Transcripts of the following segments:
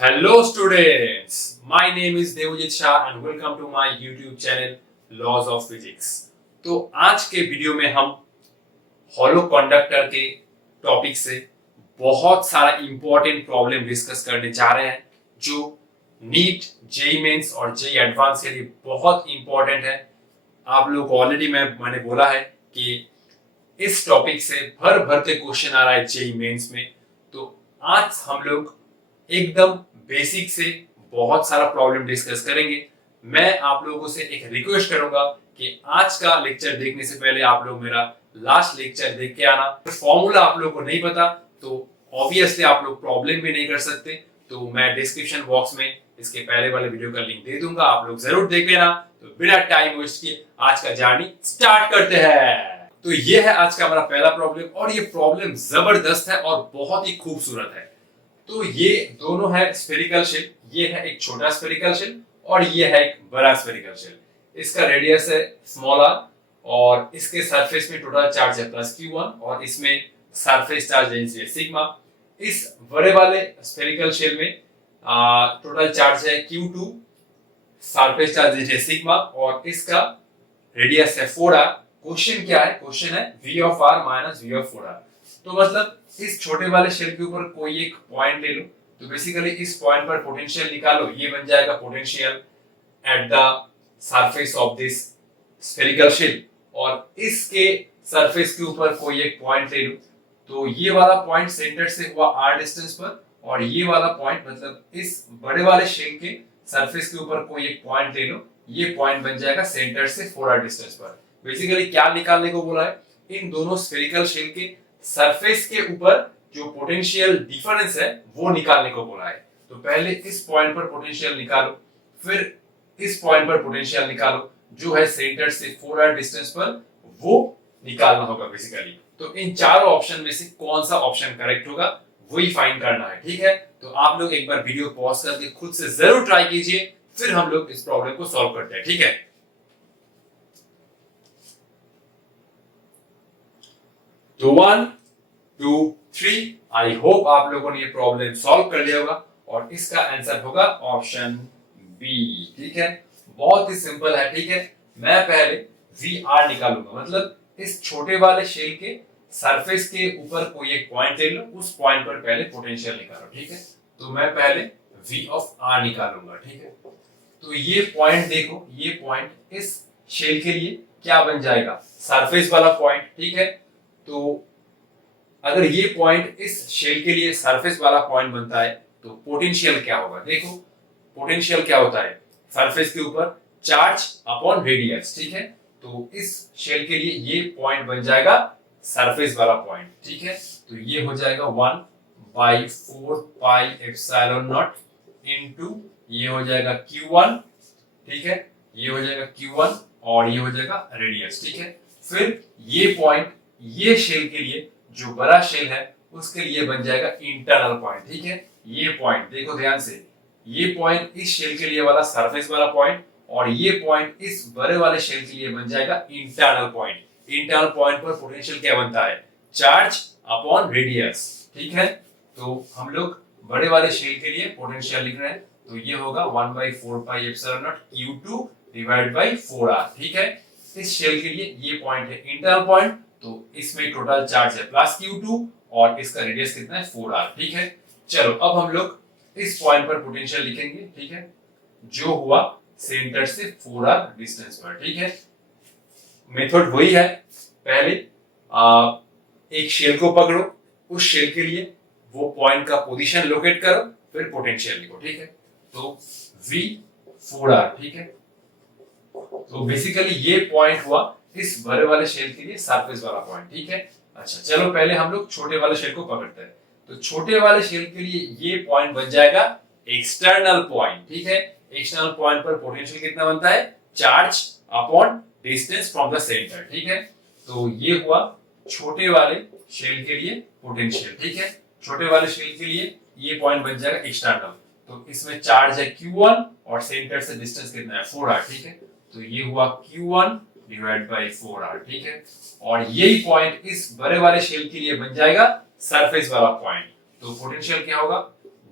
Hello students, my name is Devjit Shah and welcome to my YouTube channel Laws of Physics। तो आज के video में हम hollow conductor के topic से बहुत सारा इंपॉर्टेंट प्रॉब्लम डिस्कस करने जा रहे हैं जो नीट, जेईई मेंस और जेईई एडवांस के लिए बहुत इंपॉर्टेंट है। आप लोग ऑलरेडी मैंने बोला है कि इस टॉपिक से भर भर के क्वेश्चन आ रहा है जेईई मेंस में। तो आज हम लोग एकदम बेसिक से बहुत सारा प्रॉब्लम डिस्कस करेंगे। मैं आप लोगों से एक रिक्वेस्ट करूंगा कि आज का लेक्चर देखने से पहले आप लोग मेरा लास्ट लेक्चर देख के आना। फॉर्मूला आप लोगों को नहीं पता तो ऑब्वियसली आप लोग प्रॉब्लम भी नहीं कर सकते, तो मैं डिस्क्रिप्शन बॉक्स में इसके पहले वाले वीडियो का लिंक दे दूंगा, आप लोग जरूर देख लेना। तो बिना टाइम वेस्ट किए आज का जर्नी स्टार्ट करते हैं। तो ये है आज का हमारा पहला प्रॉब्लम और ये प्रॉब्लम जबरदस्त है और बहुत ही खूबसूरत है। तो ये दोनों है स्फेरिकल शेल, ये है एक छोटा स्फेरिकल शेल और ये है एक बड़ा स्फेरिकल शेल। इसका रेडियस है स्मॉल आर और इसके सरफेस में टोटल चार्ज है प्लस Q1 और इसमें सरफेस चार्ज डेंसिटी है सिग्मा। इस बड़े वाले स्फेरिकल शेल में टोटल चार्ज है Q2, सरफेस चार्ज डेंसिटी है सिग्मा और इसका रेडियस है 4r। क्वेश्चन क्या है? क्वेश्चन है V of r minus V of 4r। तो मतलब इस छोटे वाले शेल के ऊपर कोई एक पॉइंट ले लो, तो बेसिकली इस पॉइंट पर पोटेंशियल निकालो, ये बन जाएगा potential at the surface of this spherical shell. और इसके सरफेस के ऊपर कोई एक पॉइंट ले लो, तो ये वाला पॉइंट सेंटर से हुआ r डिस्टेंस पर और ये वाला पॉइंट मतलब इस बड़े वाले शेल के सरफेस के ऊपर कोई एक पॉइंट ले लो, ये पॉइंट बन जाएगा सेंटर से 4r डिस्टेंस पर। बेसिकली क्या निकालने को बोला है? इन दोनों स्फेरिकल शेल के सरफेस के ऊपर जो पोटेंशियल डिफरेंस है वो निकालने को बोला है। तो पहले इस पॉइंट पर पोटेंशियल निकालो, फिर इस पॉइंट पर पोटेंशियल निकालो जो है सेंटर से 4r डिस्टेंस पर, वो निकालना होगा बेसिकली। तो इन चारों ऑप्शन में से कौन सा ऑप्शन करेक्ट होगा वही फाइंड करना है, ठीक है? तो आप लोग एक बार वीडियो पॉज करके खुद से जरूर ट्राई कीजिए, फिर हम लोग इस प्रॉब्लम को सॉल्व करते हैं, ठीक है? तो 1 2 3, आई होप आप लोगों ने ये प्रॉब्लम सॉल्व कर लिया होगा और इसका आंसर होगा ऑप्शन बी, ठीक है? बहुत ही सिंपल है, ठीक है? मैं पहले VR निकालूंगा, मतलब इस छोटे वाले शेल के सरफेस के ऊपर कोई एक पॉइंट ले लो, उस पॉइंट पर पहले पोटेंशियल निकालो, ठीक है? तो मैं पहले V of R निकालूंगा, ठीक है? तो ये पॉइंट देखो, ये पॉइंट इस शेल के लिए क्या बन जाएगा? सरफेस वाला पॉइंट, ठीक है? तो अगर ये पॉइंट इस शेल के लिए सरफेस वाला पॉइंट बनता है तो पोटेंशियल क्या होगा? देखो पोटेंशियल क्या होता है? सरफेस के ऊपर चार्ज अपॉन रेडियस, ठीक है? तो इस शेल के लिए ये पॉइंट बन जाएगा सरफेस वाला पॉइंट, ठीक है? तो ये हो जाएगा 1/4 पाई एप्सिलॉन नॉट इनटू ये हो जाएगा Q1, ठीक है? ये हो जाएगा Q1 और ये हो जाएगा रेडियस, ठीक है? फिर ये पॉइंट ये शेल के लिए जो बड़ा शेल है उसके लिए बन जाएगा इंटरनल पॉइंट, ठीक है? ये पॉइंट देखो ध्यान से, ये पॉइंट इस शेल के लिए वाला सरफेस वाला पॉइंट और ये पॉइंट इस बड़े वाले शेल के लिए बन जाएगा इंटरनल पॉइंट। इंटरनल पॉइंट पर पोटेंशियल क्या बनता है? चार्ज अपॉन रेडियस, ठीक है? तो हम लोग बड़े वाले शेल के लिए पोटेंशियल लिख रहे हैं, तो ये होगा 1/4 पाई epsilon not Q2 divide by 4r, ठीक है? इस शेल के लिए ये पॉइंट है इंटरनल पॉइंट, तो इसमें टोटल चार्ज है प्लस Q2 और इसका रेडियस कितना है? 4r, ठीक है? चलो अब हम लोग इस पॉइंट पर पोटेंशियल लिखेंगे, ठीक है? जो हुआ सेंटर से 4r डिस्टेंस पर, ठीक है? मेथड वही है, पहले एक शेल को पकड़ो, उस शेल के लिए वो पॉइंट का पोजीशन लोकेट करो, फिर पोटेंशियल लिखो, ठीक है? तो V 4r, ठीक है? तो बेसिकली ये पॉइंट हुआ इस बड़े वाले शेल के लिए सरफेस वाला पॉइंट, ठीक है? अच्छा चलो पहले हम लोग छोटे वाले शेल को पकड़ते हैं। तो छोटे वाले शेल के लिए ये पॉइंट बन जाएगा एक्सटर्नल पॉइंट, ठीक है? एक्सटर्नल पॉइंट पर पोटेंशियल कितना बनता है? Charge upon distance from the centre, ठीक है? तो ये हुआ छोटे वाले शेल के लिए पोटेंशियल, ठीक है? छोटे वाले शेल के लिए ये पॉइंट बन जाएगा एक्सटर्नल, तो इसमें चार्ज है Q1 और सेंटर से डिस्टेंस कितना है? 4r, ठीक है? तो ये हुआ Q1 डिवाइड बाय 4r, ठीक है? और यही पॉइंट इस बड़े वाले शेल के लिए बन जाएगा सरफेस वाला पॉइंट। तो पोटेंशियल क्या होगा?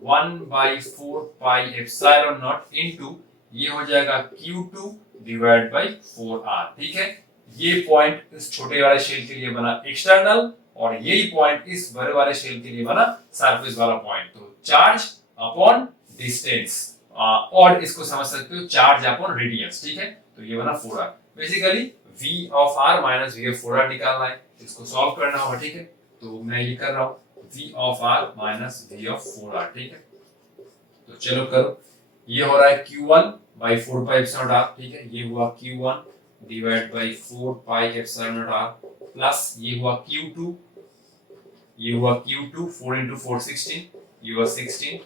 1/4πε0 इनटू ये हो जाएगा Q2 डिवाइड बाई 4R। ठीक है, ये पॉइंट इस छोटे वाले शेल के लिए बना एक्सटर्नल और यही पॉइंट इस बड़े वाले शेल के लिए बना सरफेस वाला पॉइंट। तो चार्ज अपॉन डिस्टेंस, और इसको समझ सकते हो चार्ज अपॉन रेडियस। ठीक है, तो ये बना 4R। Basically V of R minus V of 4R निकालना है, इसको सॉल्व करना होगा। ठीक है, तो मैं ये कर रहा हूँ V of R minus V of 4R। ठीक है, तो चलो करो। ये हो रहा है Q1 by 4 pi epsilon R। ठीक है, ये हुआ Q1 divide by 4 pi epsilon R plus ये हुआ Q2, ये हुआ Q2 4 इंटू 4 16, ये हुआ 16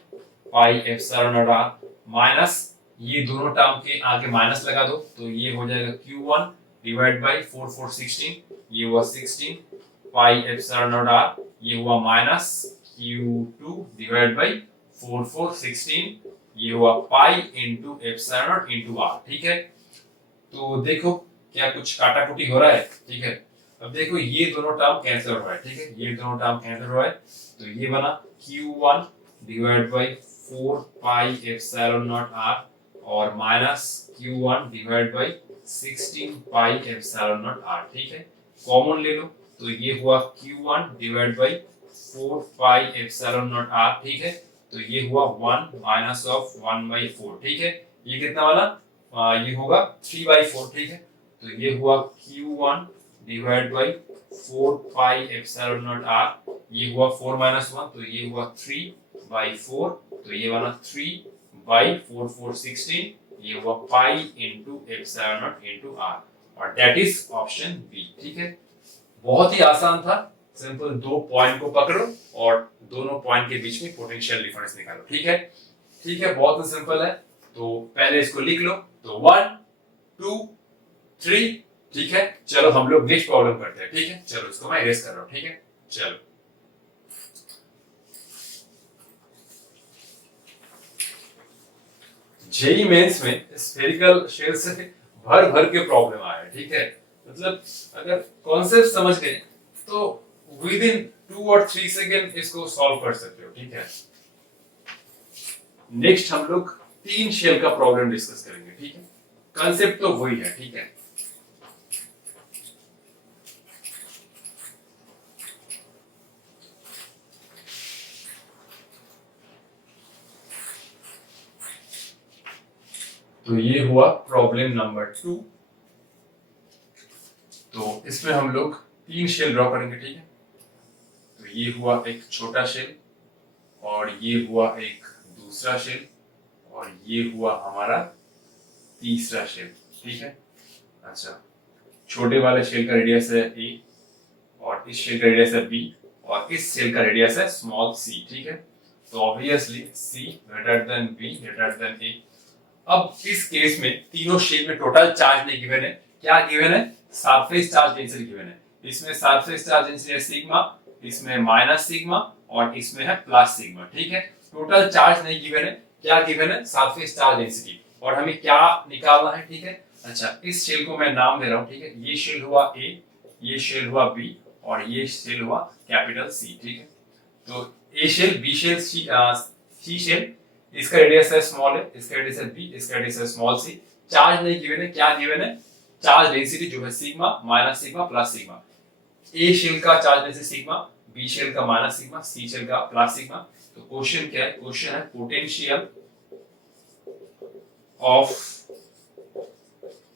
पाई एप्सिलॉन R माइनस ये दोनों टर्म के आगे माइनस लगा दो तो ये हो जाएगा Q1 डिवाइड बाई 4 4 16, ये हुआ 16 पाई एप्सिलॉन R, ये हुआ माइनस Q2 डिवाइड बाई 4 4 16, ये हुआ pi into epsilon into R। ठीक है, तो देखो क्या कुछ काटाकुटी हो रहा है। ठीक है, अब देखो ये दोनों टर्म कैंसिल हो रहा है। ठीक है, ये दोनों टर्म कैंसिल हो रहा है तो ये बना Q1 divide by 4 pi epsilon not R और minus Q1 divide by 16 pi epsilon not R। ठीक है, कॉमन ले लो तो ये हुआ Q1 divide by 4 pi epsilon not R। ठीक है, तो ये हुआ 1 माइनस ऑफ 1/4। ठीक है, ये कितना वाला ये होगा 3/4। ठीक है, तो ये हुआ Q1 divide by 4 pi epsilon not R, ये हुआ 4 माइनस 1 तो ये हुआ 3/4, तो ये वाला 3/4 4 16, ये हुआ pi into epsilon not into R और दैट इज ऑप्शन बी। ठीक है, बहुत ही आसान था, सिंपल। दो पॉइंट को पकड़ो और दोनों पॉइंट के बीच में पोटेंशियल डिफरेंस निकालो। ठीक है, ठीक है, बहुत ही सिंपल है। तो पहले इसको लिख लो, तो 1 2 3। ठीक है, चलो हम लोग नेक्स्ट प्रॉब्लम करते हैं। ठीक है, चलो इसको मैं इरेज कर रहा हूं। ठीक है, चलो जेई मेंस में स्फेरिकल शेल से भर भर के प्रॉब्लम आया है। ठीक है, मतलब अगर कॉन्सेप्ट समझ गए तो विद इन 2 और 3 सेकंड इसको सॉल्व कर सकते हो। ठीक है, नेक्स्ट हम लोग 3 शेल का प्रॉब्लम डिस्कस करेंगे। ठीक है, कॉन्सेप्ट तो वही है। ठीक है, तो ये हुआ प्रॉब्लम नंबर 2। तो इसमें हम लोग 3 शेल ड्रॉ करेंगे। ठीक है, तो ये हुआ एक छोटा शेल और ये हुआ एक दूसरा शेल और ये हुआ हमारा तीसरा शेल। ठीक है, अच्छा, छोटे वाले शेल का रेडियस है a और इस शेल का रेडियस है b और इस शेल का रेडियस है स्मॉल c। ठीक है, तो obviously c greater than b greater than a। अब इस केस में तीनों शेल में टोटल चार्ज नहीं गिवन है। क्या गिवन है? सरफेस चार्ज डेंसिटी गिवन है। इसमें सरफेस चार्ज डेंसिटी है सिग्मा, इसमें माइनस सिग्मा और इसमें है प्लस सिग्मा। ठीक है, टोटल चार्ज नहीं गिवन है। क्या गिवन है? Surface charge density. और हमें क्या निकालना है? ठीक है, अच्छा, इस शेल को मैं नाम दे रहा हूं। ठीक है, ये शेल हुआ A, ये शेल हुआ B और ये शेल हुआ कैपिटल C। ठीक है, तो A shell, B shell, C shell, इसका रेडियस है स्मॉल है, इसका रेडियस है b, इसका रेडियस है स्मॉल c। चार्ज नहीं गिवन है। क्या गिवन है? चार्ज डेंसिटी जो है sigma, minus sigma, plus sigma. A shell का charge density sigma, B shell का माइनस सिग्मा, सी शेल का प्लस सिग्मा। तो क्वेश्चन क्या है? क्वेश्चन है पोटेंशियल ऑफ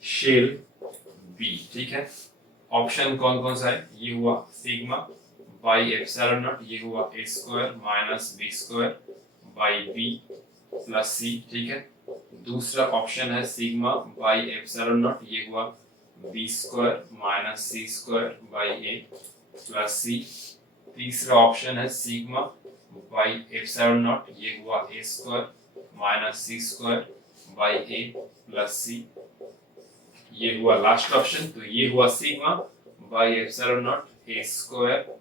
शेल बी। ठीक है, ऑप्शन कौन कौन सा है? ये हुआ सिग्मा बाई एप्सिलॉन नॉट, ये हुआ a square minus b square by b plus C. ठीक है, दूसरा ऑप्शन है सिग्मा बाई एप्सिलॉन नॉट, ये हुआ b square minus c square by a plus C. तीसरा ऑप्शन है सिग्मा बाई एप्सिलॉन नॉट, ये हुआ a square minus c square by a plus C. ये हुआ लास्ट ऑप्शन, तो ये हुआ sigma by epsilon naught a square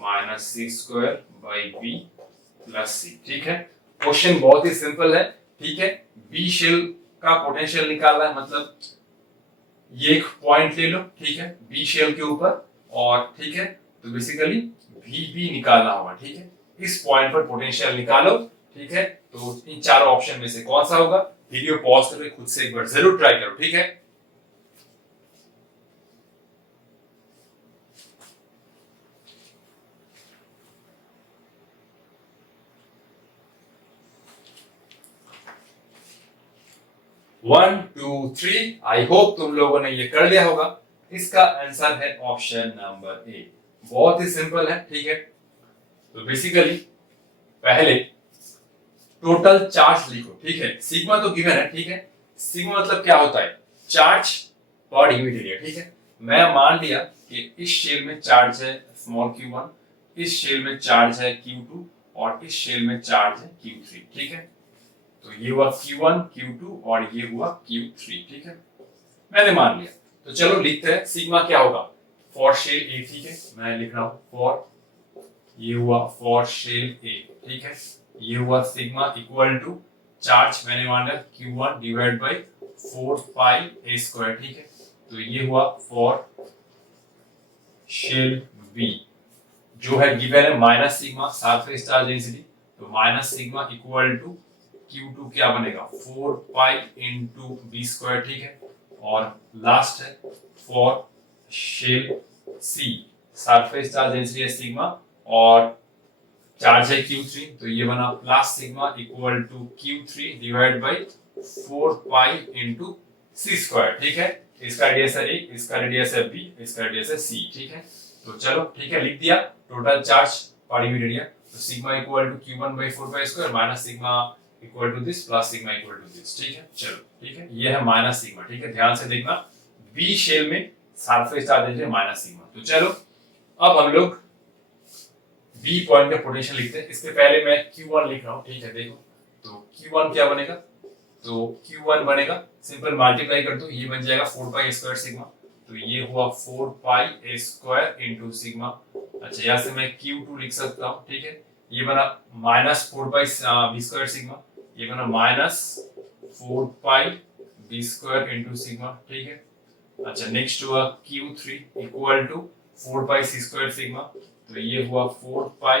minus c square by b plus C. ठीक है, क्वेश्चन बहुत ही सिंपल है। ठीक है, बी शेल का पोटेंशियल निकालना है, मतलब ये एक पॉइंट ले लो। ठीक है, बी शेल के ऊपर, और ठीक है, तो बेसिकली वी बी निकालना होगा। ठीक है, इस पॉइंट पर पोटेंशियल निकालो ठीक है, तो इन चारों ऑप्शन में से कौन सा होगा? वीडियो पॉज करके खुद से एक बार जरूर ट्राई करो, ठीक है। One two three, I hope तुम लोगों ने ये कर लिया होगा। इसका आंसर है ऑप्शन नंबर ए। बहुत ही सिंपल है, ठीक है। तो बेसिकली पहले टोटल चार्ज लिखो, ठीक है। सिग्मा तो गिवन है, ठीक है। सिग्मा मतलब क्या होता है? चार्ज पर यूनिट एरिया, ठीक है। मैं मान लिया कि इस शेल में चार्ज है स्मॉल q1, इस शेल में चार्ज है q2 और इस शेल में चार्ज है q3, ठीक है। तो ये हुआ q1 q2 और ये हुआ q3, ठीक है। मैंने मान लिया, तो चलो लिखते हैं सिग्मा क्या होगा फॉर शेल ए, ठीक है। मैं लिख रहा हूं फॉर, ये हुआ फॉर शेल ए, ठीक है। ये हुआ सिग्मा इक्वल टू चार्ज मैंने माना q1 divide by 4 pi a square, ठीक है। तो ये हुआ फॉर शेल बी, जो है गिवन है minus sigma surface charge density. तो minus sigma equal to q2 क्या बनेगा 4 पाई इंटू बी स्क्वायर, ठीक है। और लास्ट है for shell C, surface charge density है सिग्मा और चार्ज है q3, तो ये बना plus sigma equal to q3 divide by 4 pi into C square, ठीक है। इसका रेडियस है a, इसका रेडियस है b, इसका रेडियस है c, ठीक है। तो चलो ठीक है, लिख दिया total charge per unit area. तो sigma equal to q1 by 4 pi square minus sigma equal to this plus sigma equal to this, ठीक है। चलो ठीक है, ये है माइनस सिग्मा, ठीक है। ध्यान से देखना, बी शेल में सरफेस चार्ज है माइनस सिग्मा। तो चलो अब हम लोग बी पॉइंट का पोटेंशियल लिखते हैं। इसके पहले मैं q1 लिख रहा हूं, ठीक है। देखो तो q1 क्या बनेगा? तो q1 बनेगा सिंपल मल्टीप्लाई कर दो, ये बन जाएगा 4 पाई स्क्वायर सिग्मा। तो ये हुआ 4 पाई a स्क्वायर इनटू सिग्मा। अच्छा, यहां से मैं q2 लिख सकता हूं, ठीक है। ये बना minus 4 pi b square sigma, ये बना minus 4 pi b square into sigma, ठीक है। अच्छा, नेक्स्ट हुआ q3 equal to 4 pi c square sigma. तो ये हुआ 4 pi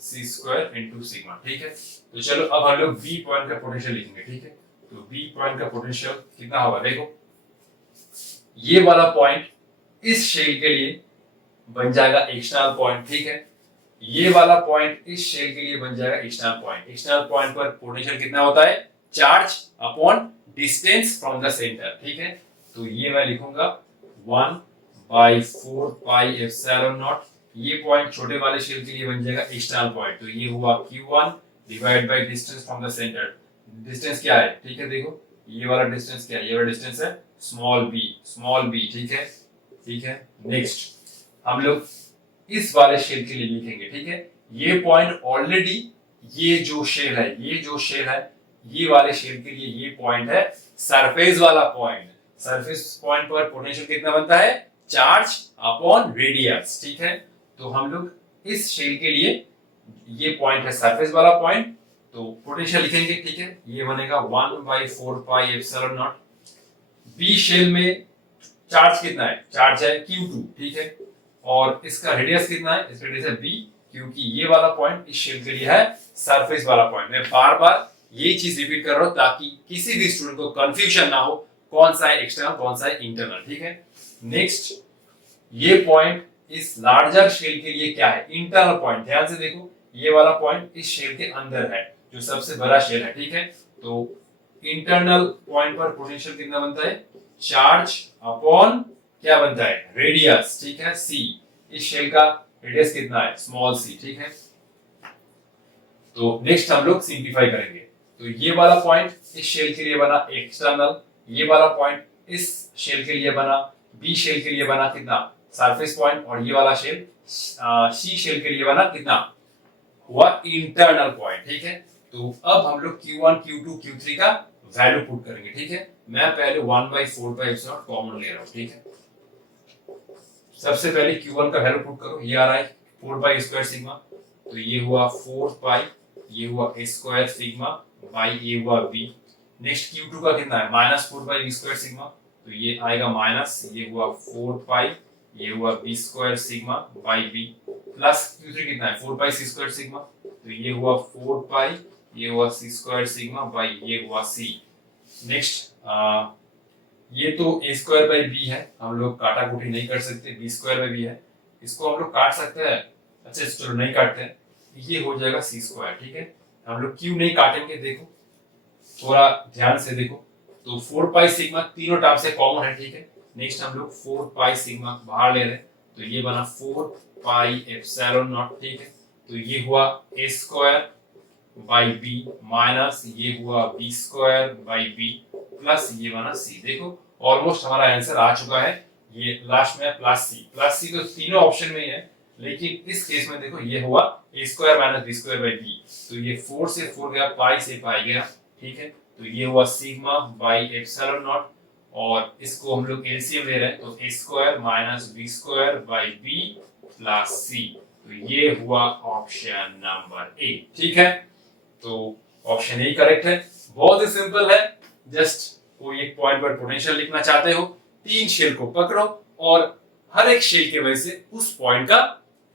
c square into sigma, ठीक है। तो चलो अब हम लोग बी पॉइंट का पोटेंशियल लिखेंगे, ठीक है। तो बी पॉइंट का पोटेंशियल कितना होगा? देखो ये वाला पॉइंट इस शेल के लिए बन जाएगा एक्सटर्नल पॉइंट, ठीक है। ये वाला पॉइंट इस शेल के लिए बन जाएगा एक्सटर्नल पॉइंट। एक्सटर्नल पॉइंट पर पोटेंशियल कितना होता है? Charge upon distance from the centre, ठीक है। तो ये मैं लिखूंगा 1 बाई 4 पाई एप्सिलॉन नॉट। ये पॉइंट छोटे वाले शेल के लिए बन जाएगा एक्सटर्नल पॉइंट। तो ये हुआ q1 divide by distance from the centre. Distance क्या है? ठीक है, देखो ये वाला डिस्टेंस क्या है? ये वाला डिस्टेंस है स्मॉल b, ठीक है। ठीक है, नेक्स्ट हम लोग इस वाले शेल के लिए लिखेंगे, ठीक है। ये पॉइंट ऑलरेडी, ये जो शेल है, ये वाले शेल के लिए ये पॉइंट है सरफेस वाला पॉइंट। सरफेस पॉइंट पर पोटेंशियल कितना बनता है? चार्ज अपॉन रेडियस, ठीक है। तो हम लोग इस शेल के लिए, ये पॉइंट है सरफेस वाला पॉइंट, तो पोटेंशियल लिखेंगे, ठीक है। ये बनेगा 1 by 4 pi epsilon naught. B shell में चार्ज कितना है? चार्ज है q2, ठीक है। और इसका रेडियस कितना है? इसका रेडियस है b, क्योंकि ये वाला पॉइंट इस शेल के लिए है सरफेस वाला पॉइंट। मैं बार बार ये चीज रिपीट कर रहा हूं ताकि किसी भी स्टूडेंट को कंफ्यूजन ना हो कौन सा है एक्सटर्नल कौन सा है इंटरनल, ठीक है। नेक्स्ट, ये पॉइंट इस लार्जर शेल के लिए क्या है? Internal point. ध्यान से देखो, ये वाला पॉइंट इस शेल के अंदर है, जो सबसे बड़ा शेल है, ठीक है। तो इंटरनल पॉइंट पर पोटेंशियल कितना बनता है? चार्ज अपॉन क्या बनता है? रेडियस, ठीक है, c। इस शेल का रेडियस कितना है? स्मॉल c, ठीक है। तो नेक्स्ट हम लोग सिंप्लीफाई करेंगे। तो ये वाला पॉइंट इस शेल के लिए बना एक्सटर्नल, ये वाला पॉइंट इस शेल के लिए बना, बी शेल के लिए बना कितना? Surface point. और ये वाला शेल सी शेल के लिए बना कितना? हुआ इंटरनल पॉइंट, ठीक है। तो अब हम लोग q1 q2 q3 का वैल्यू पुट करेंगे, ठीक है। मैं पहले 1 बाई 4 पाई एप्सिलॉन कॉमन ले रहा हूं, ठीक है। सबसे पहले q1 का वैल्यू पुट करो, ये आ रहा है 4 पाई स्क्वायर सिग्मा। तो ये हुआ 4 पाई, ये हुआ a स्क्वायर सिग्मा बाई ये हुआ b। नेक्स्ट q2 का कितना है? Minus 4 pi b square sigma. तो ये आएगा माइनस, ये हुआ 4 पाई, ये हुआ b square sigma by b। Plus q3 कितना है? 4 पाई c स्क्वायर सिग्मा। तो ये हुआ 4 पाई, ये हुआ सी स्क्वायर सिग्मा बाई ये हुआ सी। नेक्स्ट ये तो ए स्क्वायर बाई बी है, हम लोग काटा कुटी नहीं कर सकते, बी स्क्वायर बाई बी है, इसको हम लोग काट सकते हैं। अच्छा चलो नहीं काटते हैं, ये हो जाएगा सी स्क्वायर। ठीक है, हम लोग क्यों नहीं काटेंगे, देखो थोड़ा ध्यान से देखो। तो 4 पाई सिग्मा तीनों टर्म से कॉमन है। ठीक है, नेक्स्ट हम लोग 4 पाई सिग्मा बाहर ले रहे हैं, तो ये बना 4 पाई एप्सिलॉन नॉट। ठीक है, तो ये हुआ A square by B minus ये हुआ B square by B plus ये बना सी। देखो ऑलमोस्ट हमारा आंसर आ चुका है, ये लास्ट में प्लस सी तो तीनों ऑप्शन में ही है, लेकिन इस केस में देखो ये हुआ A square minus B square by B, तो ये 4 से 4 गया, पाई से पाई गया। ठीक है, तो ये हुआ सिग्मा बाई एप्सिलॉन नॉट, और इसको हम लोग एलसीएम ले रहे हैं, तो A square minus B square by B plus C, तो ये हुआ ऑप्शन नंबर ए। ठीक है, तो ऑप्शन ए करेक्ट है, बहुत ही सिंपल है। जस्ट कोई एक पॉइंट पर पोटेंशियल लिखना चाहते हो, 3 शेल को पकड़ो और हर एक शेल की वजह से उस पॉइंट का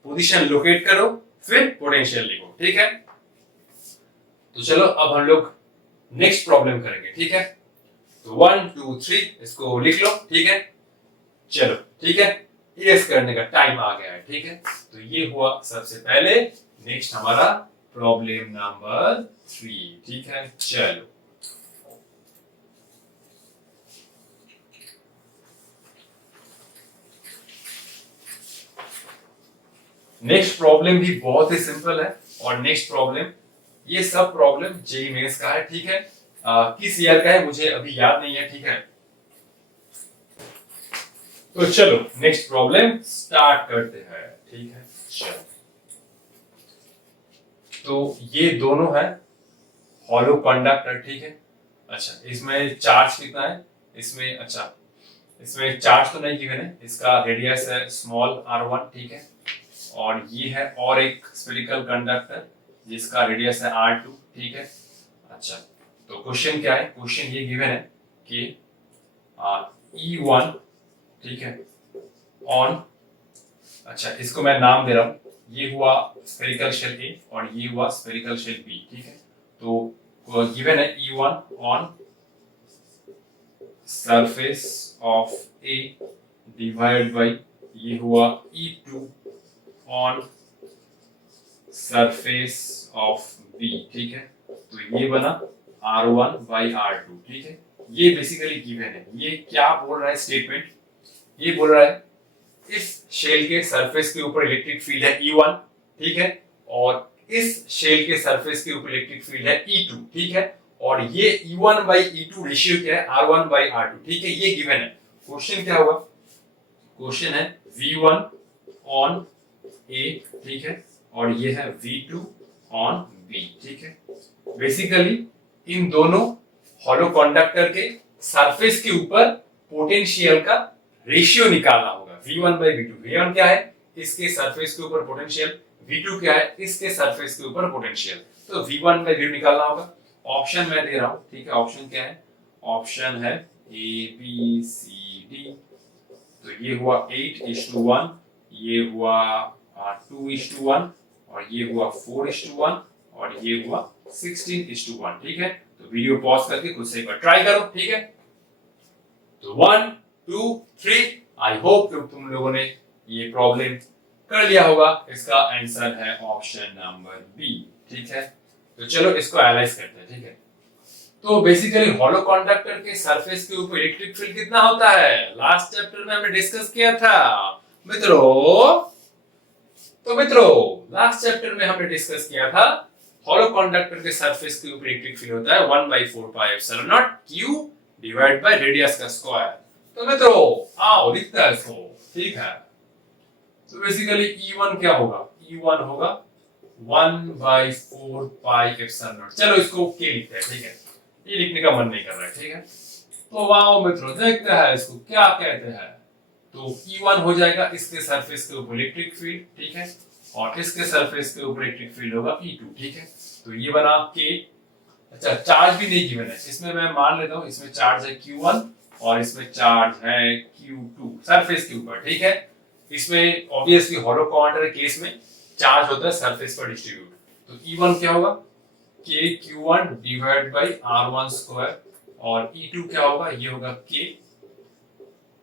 पोजीशन लोकेट करो, फिर पोटेंशियल लिखो। ठीक है, तो चलो अब हम लोग नेक्स्ट प्रॉब्लम करेंगे। ठीक है, तो 1 2 3 इसको लिख लो। ठीक है, चलो ठीक है, इरेज करने का टाइम आ गया है। ठीक है, तो ये हुआ सबसे पहले, नेक्स्ट हमारा प्रॉब्लम नंबर 3। ठीक है, चलो नेक्स्ट प्रॉब्लम भी बहुत ही सिंपल है, और नेक्स्ट प्रॉब्लम, ये सब प्रॉब्लम जेईई मेंस का है। ठीक है, किस ईयर का है मुझे अभी याद नहीं है। ठीक है, तो चलो नेक्स्ट प्रॉब्लम स्टार्ट करते हैं। ठीक है, चलो तो ये दोनों है हॉलो कंडक्टर। ठीक है, अच्छा इसमें चार्ज कितना है, इसमें अच्छा इसमें चार्ज तो नहीं गिवन है, इसका रेडियस है स्मॉल r1। ठीक है, और ये है और एक स्फेरिकल कंडक्टर जिसका रेडियस है r2। ठीक है, अच्छा तो क्वेश्चन क्या है, क्वेश्चन ये गिवन है कि E1 ठीक है ऑन, अच्छा इसको मैं नाम दे रहा हूं, ये हुआ स्फेरिकल शेल ए और ये हुआ स्फेरिकल शेल बी। ठीक है, तो गिवन है E1 on surface of A divide by ये हुआ E2 on surface of B. ठीक है, तो ये बना R1 बाई R2। ठीक है, ये बेसिकली गिवन है। ये क्या बोल रहा है स्टेटमेंट, ये बोल रहा है इस शेल के सरफेस के ऊपर इलेक्ट्रिक फील्ड है E1। ठीक है, और इस शेल के सरफेस के ऊपर इलेक्ट्रिक फील्ड है E2। ठीक है, और ये E1 बाई E2 रेशियो क्या है, R1 बाई R2। ठीक है, ये गिवन है। क्वेश्चन क्या होगा, क्वेश्चन है V1 ऑन A। ठीक है, और ये है V2 ऑन B। ठीक है, बेसिकली इन दोनों हॉलो कंडक्टर के सरफेस के ऊपर पोटेंशियल का रेशियो निकालना होगा, V1 बाई V2। V1 क्या है, इसके सरफेस के ऊपर पोटेंशियल, V2 क्या है, इसके सरफेस के ऊपर पोटेंशियल, तो V1 बाई V2 निकालना होगा। ऑप्शन मैं दे रहा हूं। ठीक है, ऑप्शन क्या है, ऑप्शन है A B C D, तो ये हुआ 8:1, ये हुआ 2:1, और ये हुआ 4:1, और ये हुआ 16:1। ठीक है, तो वीडियो पॉज करके खुद से एक बार ट्राई करो। ठीक है, तो 1 2 3, आई होप तुम लोगों ने ये प्रॉब्लम कर लिया होगा। इसका आंसर है ऑप्शन नंबर बी। ठीक है, तो चलो इसको एनालाइज करते हैं। ठीक है, तो बेसिकली हॉलो कंडक्टर के सरफेस के ऊपर इलेक्ट्रिक फील्ड कितना होता है, लास्ट चैप्टर में हमने डिस्कस किया था मित्रों। तो मित्रों लास्ट चैप्टर में हमने डिस्कस किया था हॉलो कंडक्टर के सरफेस के ऊपर इलेक्ट्रिक फील्ड होता है 1/4 पाई epsilon not q divide by radius का स्क्वायर। तो मित्रों आओ लिखते हैं इसको। ठीक है, तो बेसिकली E1 क्या होगा, E1 होगा 1/4 पाई एप्सिलॉन नॉट। चलो इसको k लिखते हैं। ठीक है, ये लिखने का मन नहीं कर रहा है। ठीक है, तो वाओ मित्रों देखते हैं इसको क्या कहते हैं। तो E1 हो जाएगा इसके सरफेस के ऊपर इलेक्ट्रिक फील्ड। ठीक है, और इसके सरफेस के ऊपर इलेक्ट्रिक फील्ड होगा E2। ठीक है, तो ये बना k। अच्छा चार्ज भी नहीं गिवन है, इसमें मैं मान लेता हूं इसमें चार्ज है Q1 और इसमें चार्ज है Q2 सरफेस के ऊपर। ठीक है, इसमें ऑब्वियसली हॉलो कंडक्टर केस में चार्ज होता है सरफेस पर डिस्ट्रीब्यूट, तो E1 क्या होगा K Q one divide by are one square, और ई टू क्या होगा, ये होगा K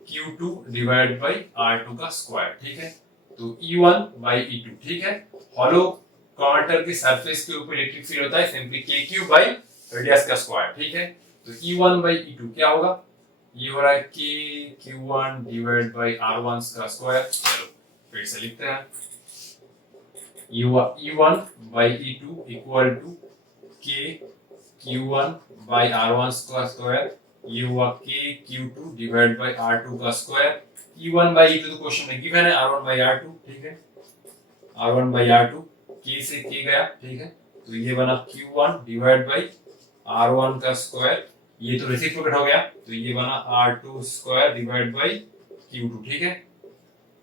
Q two divide by are two का स्क्वायर, ठीक है। तो ई वन बाई ई टू, ठीक है। हॉलो कंडक्टर की सरफेस के ऊपर इलेक्ट्रिक फील्ड होता है simply k q by radius का स्क्वायर, ठीक है। तो ई वन बाई ई टू क्या होगा, ये हो रहा है k Q one divide by are one का स्क्वायर। चलो फिर से लिखते हैं, ये हुआ e one by E two equal to k Q one by are one का स्क्वायर, ये हुआ k Q two divide by are two का square. E one by E to तो क्वेश्चन में गिवन है, R one by are two, ठीक है। R one by are two, K से के गया, ठीक है। तो ये बना Q one divide by are one का स्क्वायर, ये तो रेसिप्रोकेट हो गया, तो ये बना R two square divide by Q two, ठीक है।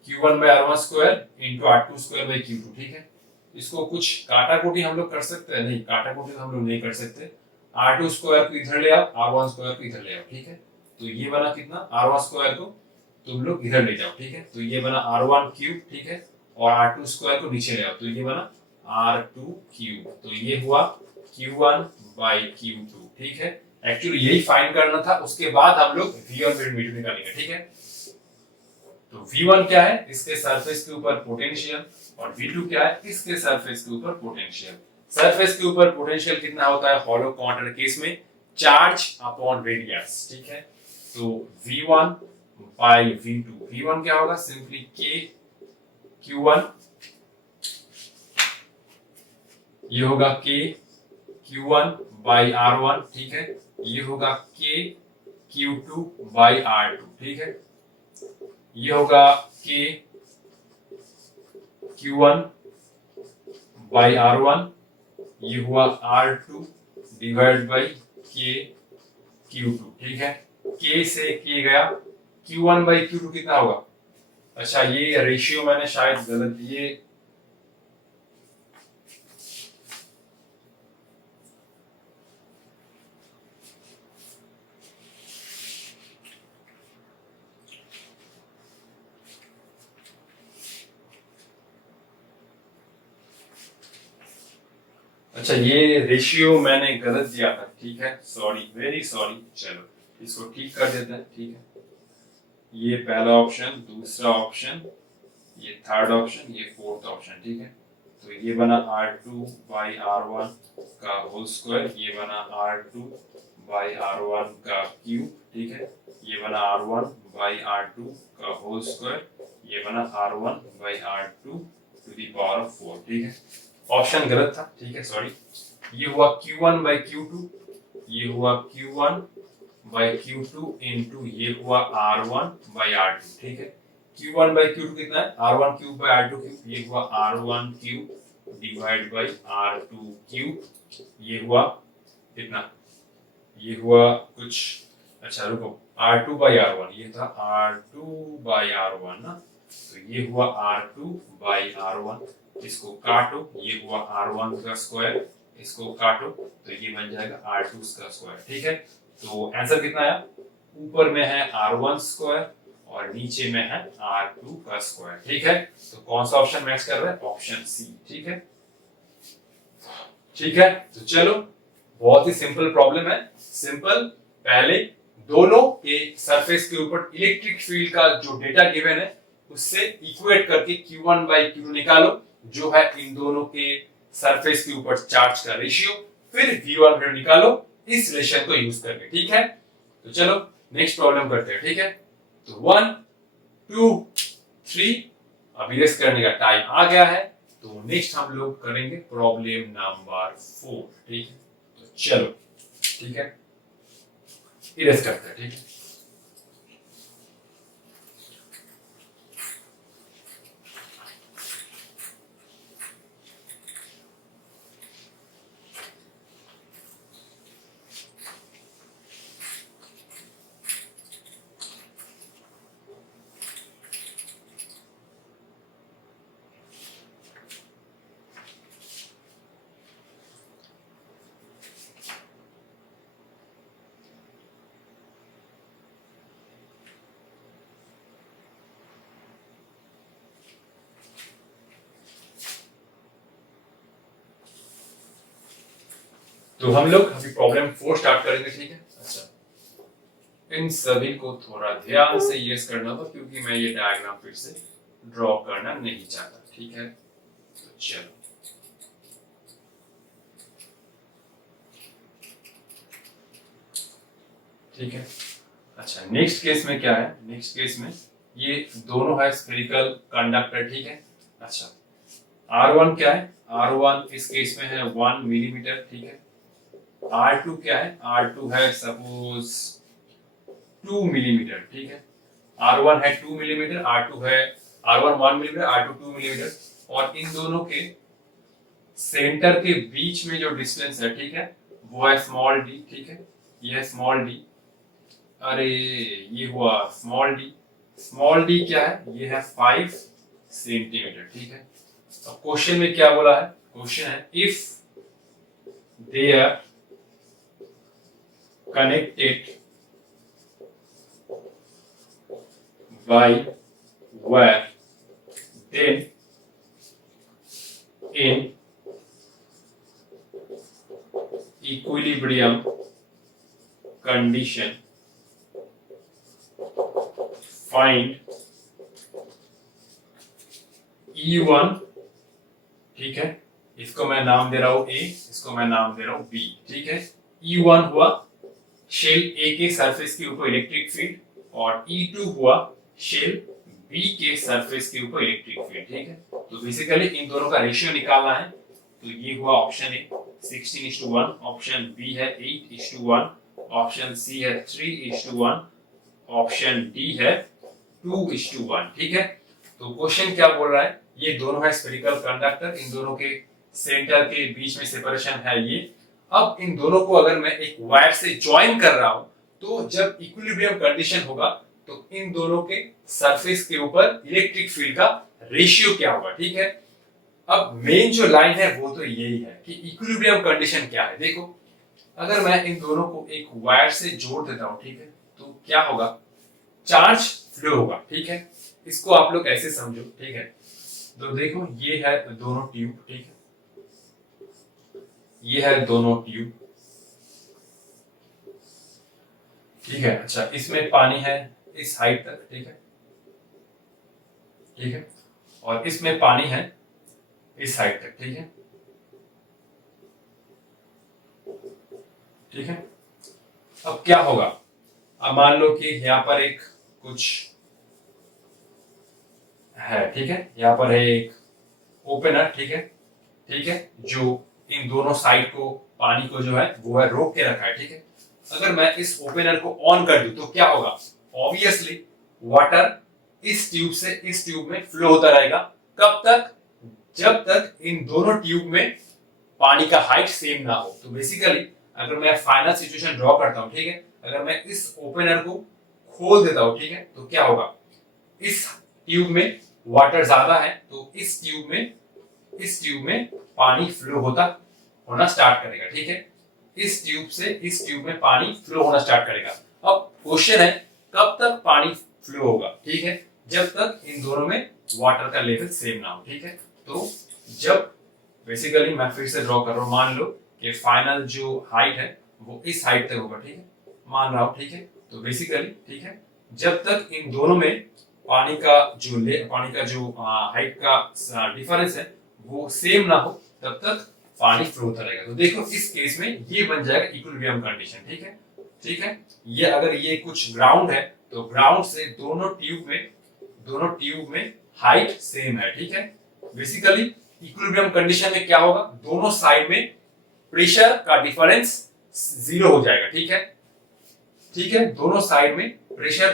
Q one by are one square into R two square by Q two, ठीक है। इसको कुछ काटा कोटी हम लोग कर सकते हैं, नहीं काटा कोटी तो हम लोग नहीं कर सकते। आर टू स्क्वायर को इधर ले आओ, आर वन स्क्वायर को इधर ले आओ, ठीक है। तो ये बना कितना, आर वन स्क्वायर को तुम लोग इधर ले जाओ, ठीक है। तो ये बना आर वन क्यूब, ठीक है, और आर टू स्क्वायर को नीचे ले आओ, तो ये बना आर टू क्यूब। तो ये हुआ Q one by Q two, ठीक है। एक्चुअली यही फाइंड करना था, उसके बाद हम लोग वी वन वी टू निकालेंगे, ठीक है। तो V1 क्या है, इसके सरफेस के ऊपर पोटेंशियल, और V2 क्या है, इसके सरफेस के ऊपर पोटेंशियल। सरफेस के ऊपर पोटेंशियल कितना होता है हॉलो क्वांटम केस में, चार्ज अपॉन रेडियस, ठीक है। तो V1 बाई V2, V1 क्या होगा, सिंपली K Q1, ये होगा K Q1 बाई R1, ठीक है। ये होगा K Q2 बाई R2, ठीक है। ये होगा K Q1 बाई R1, ये हुआ R2 divide by K Q2, ठीक है। K से K गया, Q1 बाई Q2 कितना होगा, अच्छा ये रेशियो मैंने शायद गलत दिए, अच्छा ये रेशियो मैंने गलत दिया था, ठीक है, सॉरी, वेरी सॉरी। चलो इसको ठीक कर देते हैं, ठीक है। ये पहला ऑप्शन, दूसरा ऑप्शन, ये थर्ड ऑप्शन, ये फोर्थ ऑप्शन, ठीक है। तो ये बना R2 बाई R1 का होल स्क्वायर, ये बना R2 बाई R1 का क्यूब, ठीक है। ये बना R1 बाई R2 का होल स्क्वायर, ये बना R1 by R2 to the power of 4, ठीक है। ऑप्शन गलत था, ठीक है, सॉरी। ये हुआ Q1 बाई Q2, ये हुआ Q1 बाई Q2 इंटू ये हुआ R1 बाई R2, ठीक है। Q1 बाई Q2 कितना है, R1 cube by R2 cube, ये हुआ R1 cube divide by R2 cube, ये हुआ कितना, ये हुआ कुछ, अच्छा रुको, R2 बाई R1, ये था R2 बाई R1 ना, तो ये हुआ R2 बाई R1, इसको काटो, ये हुआ R1 का स्क्वायर, इसको काटो, तो ये बन जाएगा R2 का स्क्वायर, ठीक है। तो आंसर कितना आया, ऊपर में है R1 स्क्वायर और नीचे में है R2 का स्क्वायर, ठीक है। तो कौन सा ऑप्शन मैच कर रहा है, ऑप्शन सी, ठीक है। ठीक है, तो चलो बहुत ही सिंपल प्रॉब्लम है, सिंपल। पहले दोनों के सरफेस के ऊपर इलेक्ट्रिक फील्ड का जो डेटा गिवन है उससे इक्वेट करके Q1 बाई Q2 निकालो, जो है इन दोनों के सरफेस के ऊपर चार्ज का रेशियो, फिर V1 फिर निकालो इस रिलेशन को यूज करके, ठीक है। तो चलो नेक्स्ट प्रॉब्लम करते हैं, ठीक है। तो 1 2 3 अब इरेज करने का टाइम आ गया है, तो नेक्स्ट हम लोग करेंगे प्रॉब्लम नंबर 4, ठीक है। तो चलो ठीक है, इरेज करते हैं, ठीक है। तो हम लोग अभी प्रॉब्लम 4 स्टार्ट करेंगे, ठीक है। अच्छा, इन सभी को थोड़ा ध्यान से यस करना होगा क्योंकि मैं ये डायग्राम फिर से ड्रॉ करना नहीं चाहता, ठीक है। तो चलो, ठीक है। अच्छा, नेक्स्ट केस में क्या है, नेक्स्ट केस में ये दोनों है स्फेरिकल कंडक्टर, ठीक है। अच्छा, R1 क्या है, R1 इस केस में है 1 मिलीमीटर, ठीक है। R2 क्या है, R2 है सपोज 2 मिलीमीटर, ठीक है। R1 है 2 मिलीमीटर, R2 है R1 1 मिलीमीटर, R2 2 मिलीमीटर, और इन दोनों के सेंटर के बीच में जो डिस्टेंस है, ठीक है, वो है स्मॉल d, ठीक है। ये है स्मॉल d, अरे ये हुआ स्मॉल d। स्मॉल d क्या है, ये है 5 सेंटीमीटर, ठीक है। अब क्वेश्चन में क्या बोला है, क्वेश्चन है if they are connected by wire then in equilibrium condition find E1, ठीक है। इसको मैं नाम दे रहा हूं A, इसको मैं नाम दे रहा हूं B, ठीक है। E1 हुआ शेल A के सरफेस के ऊपर इलेक्ट्रिक फील्ड, और E2 हुआ शेल B के सरफेस के ऊपर इलेक्ट्रिक फील्ड, ठीक है। तो बेसिकली इन दोनों का रेशियो निकालना है। तो ये हुआ ऑप्शन ए 16:1, ऑप्शन बी है 8:1, ऑप्शन सी है 3:1, ऑप्शन डी है 2:1, ठीक है। तो क्वेश्चन क्या बोल रहा है, ये दोनों है स्फेरिकल कंडक्टर, इन दोनों के सेंटर के बीच में सेपरेशन है ये। अब इन दोनों को अगर मैं एक वायर से ज्वाइन कर रहा हूं, तो जब इक्विलिब्रियम कंडीशन होगा तो इन दोनों के सरफेस के ऊपर इलेक्ट्रिक फील्ड का रेशियो क्या होगा, ठीक है। अब मेन जो लाइन है वो तो यही है कि इक्विलिब्रियम कंडीशन क्या है। देखो, अगर मैं इन दोनों को एक वायर से जोड़ देता हूं, ठीक है, तो क्या होगा, चार्ज फ्लो होगा, ठीक है। इसको आप लोग ऐसे समझो, ठीक है। तो देखो, ये है दोनों ट्यूब, ठीक है, ये है दोनों ट्यूब, ठीक है। अच्छा, इसमें पानी है इस हाइट तक, ठीक है, ठीक है, और इसमें पानी है इस हाइट तक, ठीक है, ठीक है। अब क्या होगा, अब मान लो कि यहाँ पर एक कुछ है, ठीक है, यहाँ पर है एक ओपनर, ठीक है, ठीक है, जो इन दोनों साइड को पानी को जो है वो है रोक के रखा है, ठीक है। अगर मैं इस ओपनर को ऑन कर दूं तो क्या होगा, ऑब्वियसली वाटर इस ट्यूब से इस ट्यूब में फ्लो होता रहेगा। कब तक, जब तक इन दोनों ट्यूब में पानी का हाइट सेम ना हो। तो बेसिकली अगर मैं फाइनल सिचुएशन ड्रॉ करता हूं, ठीक है, अगर मैं इस ओपनर को खोल देता हूं, ठीक है, तो क्या होगा, इस ट्यूब में वाटर ज्यादा है, तो इस ट्यूब में पानी फ्लो होना स्टार्ट करेगा, ठीक है। इस ट्यूब से इस ट्यूब में पानी फ्लो होना स्टार्ट करेगा। अब क्वेश्चन है कब तक पानी फ्लो होगा, ठीक है, जब तक इन दोनों में वाटर का लेवल सेम ना हो, ठीक है। तो जब बेसिकली मैं फिर से ड्रॉ कर रहा हूं, मान लो कि फाइनल जो हाइट है वो इस हाइट तक होगा, ठीक है, मान रहा हूं, ठीक है। तो बेसिकली, ठीक है, जब तक इन दोनों में पानी का जो हाइट का डिफरेंस है वो सेम ना हो, तब तक पानी फ्लो होता रहेगा। तो देखो, इस केस में ये बन जाएगा इक्विलिब्रियम कंडीशन, ठीक है, ठीक है। ये अगर ये कुछ ग्राउंड है तो ग्राउंड से दोनों ट्यूब में हाइट सेम है, ठीक है। बेसिकली इक्विलिब्रियम कंडीशन में क्या होगा, दोनों साइड में प्रेशर का डिफरेंस 0 हो जाएगा, ठीक है, ठीक है, दोनों साइड में प्रेशर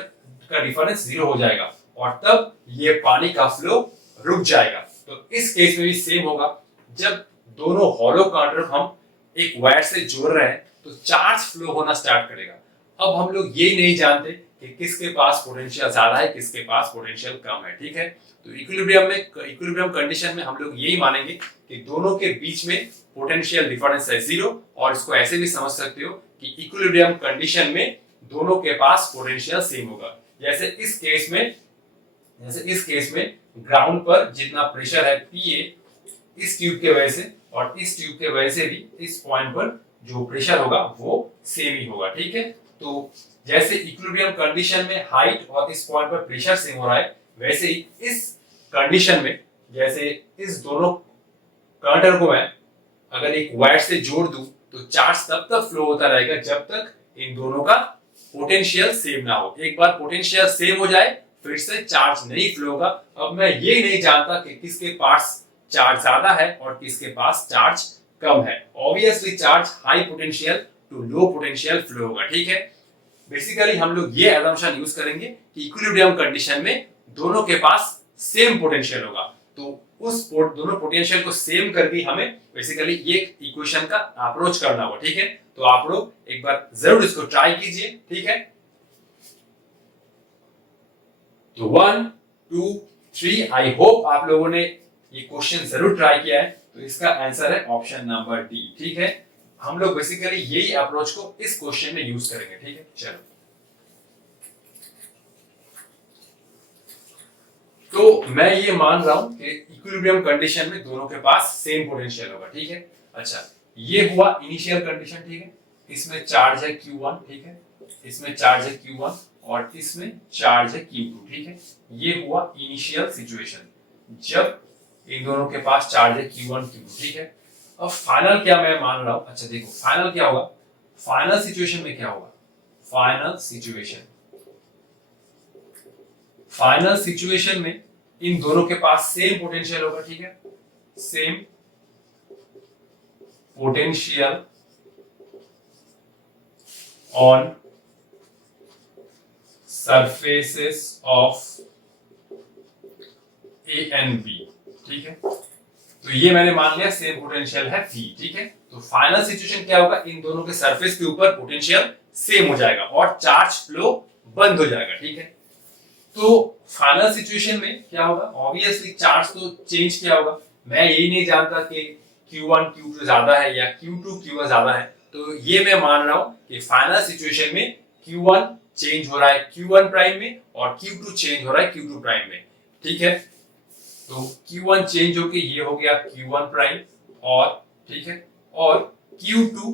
का डिफरेंस 0 हो जाएगा, और तब ये पानी का फ्लो रुक जाएगा। तो इस केस में भी सेम होगा, जब दोनों हॉलो कंडक्टर हम एक वायर से जोड़ रहे हैं तो चार्ज फ्लो होना स्टार्ट करेगा। अब हम लोग ये नहीं जानते कि किसके पास पोटेंशियल ज्यादा है, किसके पास पोटेंशियल कम है, ठीक है। तो इक्विलिब्रियम कंडीशन में हम लोग यही मानेंगे कि दोनों के बीच में पोटेंशियल डिफरेंस है 0, और इसको ऐसे भी समझ सकते हो कि इक्विलिब्रियम कंडीशन में दोनों के पास पोटेंशियल सेम होगा। जैसे इस केस में ग्राउंड पर जितना प्रेशर है Pa, इस ट्यूब के वजह से और इस ट्यूब के वजह से भी इस पॉइंट पर जो प्रेशर होगा वो सेम ही होगा, ठीक है। तो जैसे इक्विलिब्रियम कंडीशन में हाइट और इस पॉइंट पर प्रेशर सेम हो रहा है, वैसे ही इस कंडीशन में जैसे इस दोनों कंडक्टर को मैं अगर एक वायर से जोड़ दूं तो चार्ज तब तक फ्लो होता रहेगा जब तक इन दोनों का पोटेंशियल सेम ना हो। एक बार पोटेंशियल सेम हो जाए फिर से चार्ज नहीं फ्लो होगा। अब मैं ये नहीं जानता कि किसके पास चार्ज ज्यादा है और किसके पास चार्ज कम है। Obviously charge high potential to low potential flow होगा, ठीक है। बेसिकली हम लोग ये असम्पशन यूज करेंगे कि इक्विलिब्रियम कंडीशन में दोनों के पास सेम पोटेंशियल होगा, तो उस दोनों पोटेंशियल को सेम करके हमें बेसिकली ये इक्वेशन का अप्रोच करना होगा, ठीक है। तो आप लोग एक बार जरूर इसको ट्राई कीजिए, ठीक है। तो 1 2 3 आई होप आप लोगों ने ये क्वेश्चन जरूर ट्राई किया है। तो इसका आंसर है ऑप्शन नंबर डी, ठीक है। हम लोग बेसिकली यही अप्रोच को इस क्वेश्चन में यूज करेंगे, ठीक है। चलो, तो मैं ये मान रहा हूं कि इक्विलिब्रियम कंडीशन में दोनों के पास सेम पोटेंशियल होगा, ठीक है। अच्छा, ये हुआ इनिशियल कंडीशन, ठीक है। इसमें चार्ज है Q1, ठीक है। इसमें चार्ज है Q1 और इसमें चार्ज है Q2, ठीक है। ये हुआ इनिशियल सिचुएशन जब इन दोनों के पास चार्ज है Q1 Q2, ठीक है। अब फाइनल क्या मैं मान रहा हूं, अच्छा देखो फाइनल क्या होगा, फाइनल सिचुएशन में क्या होगा, फाइनल सिचुएशन में इन दोनों के पास सेम पोटेंशियल होगा, ठीक है। Same potential on surfaces of A and B, ठीक है। तो ये मैंने मान लिया सेम पोटेंशियल है V, ठीक है। तो फाइनल सिचुएशन क्या होगा, इन दोनों के सरफेस के ऊपर पोटेंशियल सेम हो जाएगा और चार्ज फ्लो बंद हो जाएगा, ठीक है। तो फाइनल सिचुएशन में क्या होगा, ऑब्वियसली चार्ज तो चेंज किया होगा। मैं यही नहीं जानता कि Q1 Q2 ज्यादा है या Q2 Q1 ज्यादा है, तो ये मैं मान रहा हूं कि फाइनल सिचुएशन में Q1 चेंज हो रहा है Q1 प्राइम में और Q2 चेंज हो रहा है Q2 प्राइम में, ठीक है। तो Q1 चेंज होके ये हो गया Q1 प्राइम और, ठीक है, और Q2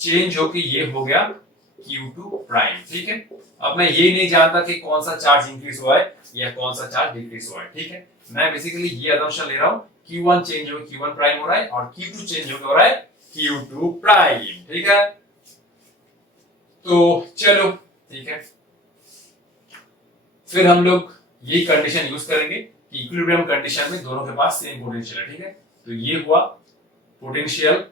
चेंज होके ये हो गया Q2 प्राइम, ठीक है। अब मैं ये नहीं जानता कि कौन सा चार्ज इंक्रीज हुआ है या कौन सा चार्ज डिक्रीज हुआ है, ठीक है। मैं बेसिकली ये असम्पशन ले रहा हूं Q1 चेंज हो Q1 प्राइम हो रहा है और Q2 चेंज हो रहा है Q2 प्राइम, ठीक है। तो चलो, ठीक है, फिर हम लोग यही कंडीशन यूज करेंगे कि इक्विलिब्रियम कंडीशन में दोनों के पास सेम पोटेंशियल है, ठीक है। तो ये हुआ potential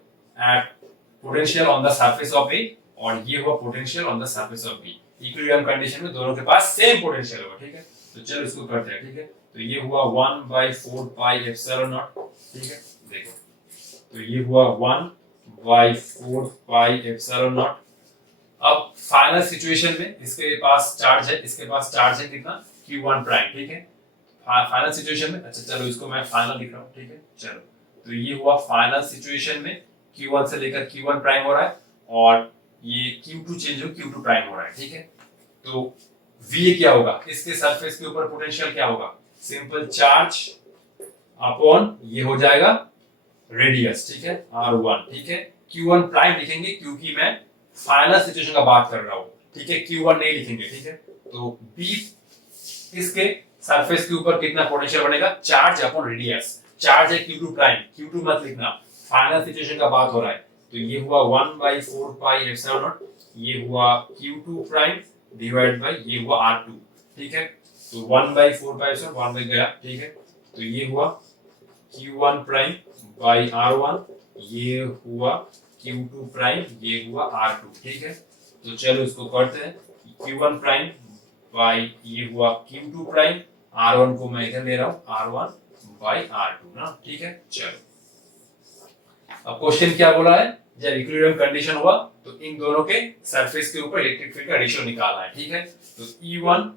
on the surface of A और ये हुआ potential on the surface of B. Equilibrium condition में दोनों के पास सेम पोटेंशियल होगा, ठीक है। तो चलो इसको करते हैं, ठीक है। तो ये हुआ 1/4 पाई एप्सिलॉन नॉट, ठीक है। देखो, तो ये हुआ 1/4 पाई एप्सिलॉन नॉट। अब फाइनल सिचुएशन में इसके पास चार्ज है, इसके पास चार्ज है कितना, Q1 प्राइम, ठीक है। फाइनल सिचुएशन में, अच्छा चलो इसको मैं फाइनल लिख रहा हूं, ठीक है। चलो, तो ये हुआ फाइनल सिचुएशन में Q1 से लेकर Q1 प्राइम हो रहा है और ये Q2 चेंज हो Q2 प्राइम हो रहा है, ठीक है। तो V क्या होगा, इसके सरफेस के ऊपर पोटेंशियल क्या होगा, सिंपल चार्ज अपॉन ये हो जाएगा रेडियस, ठीक है, R1, ठीक है। Q1 प्राइम लिखेंगे क्योंकि मैं फाइनल सिचुएशन का बात कर रहा हूं, ठीक है। Q1 नहीं लिखेंगे, ठीक है। तो B इसके सरफेस के ऊपर कितना पोटेंशियल बनेगा, चार्ज अपॉन रेडियस। चार्ज है Q2 प्राइम, Q2 मत लिखना, फाइनल सिचुएशन का बात हो रहा है। तो ये हुआ 1/4 पाई एप्सिलॉन नॉट, ये हुआ Q2 प्राइम डिवाइड बाय ये हुआ R2, ठीक है। तो 1/4 पाई एप्सिलॉन 1 बाय गया, ठीक है। तो ये हुआ Q1 प्राइम बाय R1, ये हुआ Q2 प्राइम, ये हुआ R2, ठीक है। तो चलो इसको करते हैं, Q1 प्राइम बाय ये हुआ Q2 प्राइम, R1 को मैं इधर ले रहा हूं R1 बाय R2 ना, ठीक है। चलो, अब क्वेश्चन क्या बोला है, जब इक्विलिब्रियम कंडीशन हुआ तो इन दोनों के सरफेस के ऊपर इलेक्ट्रिक फील्ड का रेशियो निकालना है, ठीक है। तो E1,